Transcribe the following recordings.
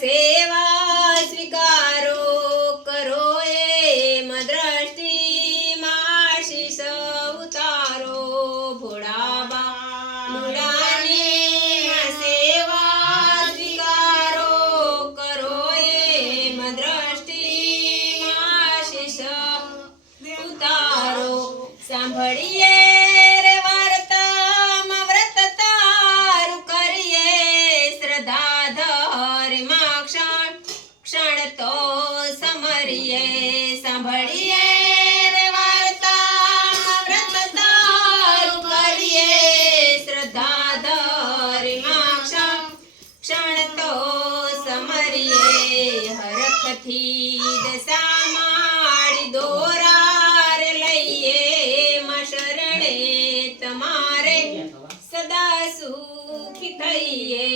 સેવા સ્વીકારો કરો એમ દ્રષ્ટિમાં શીશ ઉતારો ભોળા બાળાની સેવા સ્વીકારો કરો એમ દ્રષ્ટિમાં શીશ ઉતારો સાંભળીએ રે વાર્તામાં વ્રત તારું કરીએ શ્રદ્ધા ધર્મમાં ક્ષણ તો સમરીએ સાંભળીએ રે વાર્તામાં વ્રત તારું કરીએ શ્રદ્ધા ધર્મમાં ક્ષણ તો સમરીએ હરખથી દશા માળી દોરા રે લઈએ માં શરણે તમારે સદા સુખી થઈએ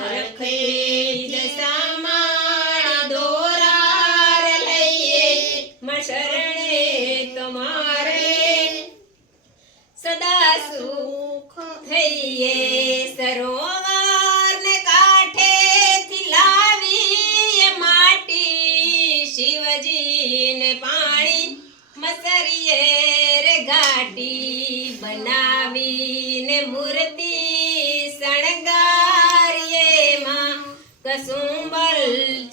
હરખથી દશા માળી દોરા રે લઈએ માં શરણે તમારે સદા સુખ થઈએ સરોવરને કાંઠેથી લાવીએ માટી શિવજીને પાણી મસરીએ રે ઘાટી બનાવીને મૂર્તિ શણગારીએ માં કસુંબલ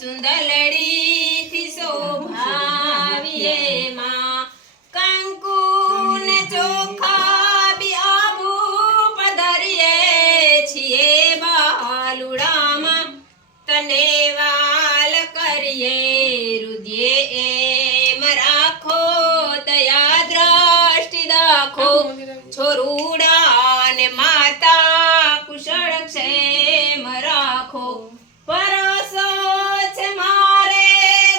ચુંદલડીથી શોભાવીએ માં કંકુ ને ચોખા બી આબુ પધરીએ છીએ બાલુડામાં તને વાલ કરીએ રુદિએ એમ રાખો દયા દ્રષ્ટિ દાખો છોરુડા ને માતા કુશળ ક્ષેમ રાખો પરોસો છે મારે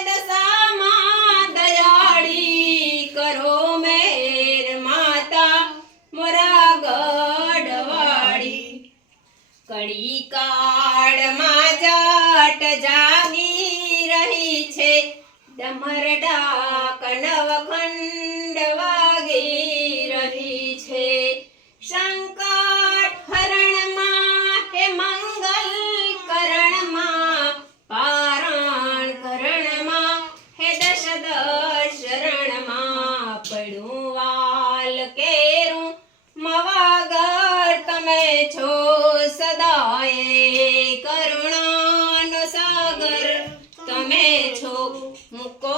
દશામાં દયાળી કરો મેર માતા મોરા ગઢવાળી કડી કાળમાં જાટ જાગી રહી છે ડમર ડાક નવખંડ વાગી રહી છે સંકટ હરણમાં હે મંગલ કરણમાં પારણ કરણમાં હે દશ શરણમાં પડું વાલ કેરું મવાગર તમે છો સદાય કરુણાનો સાગર તમે છો મુકો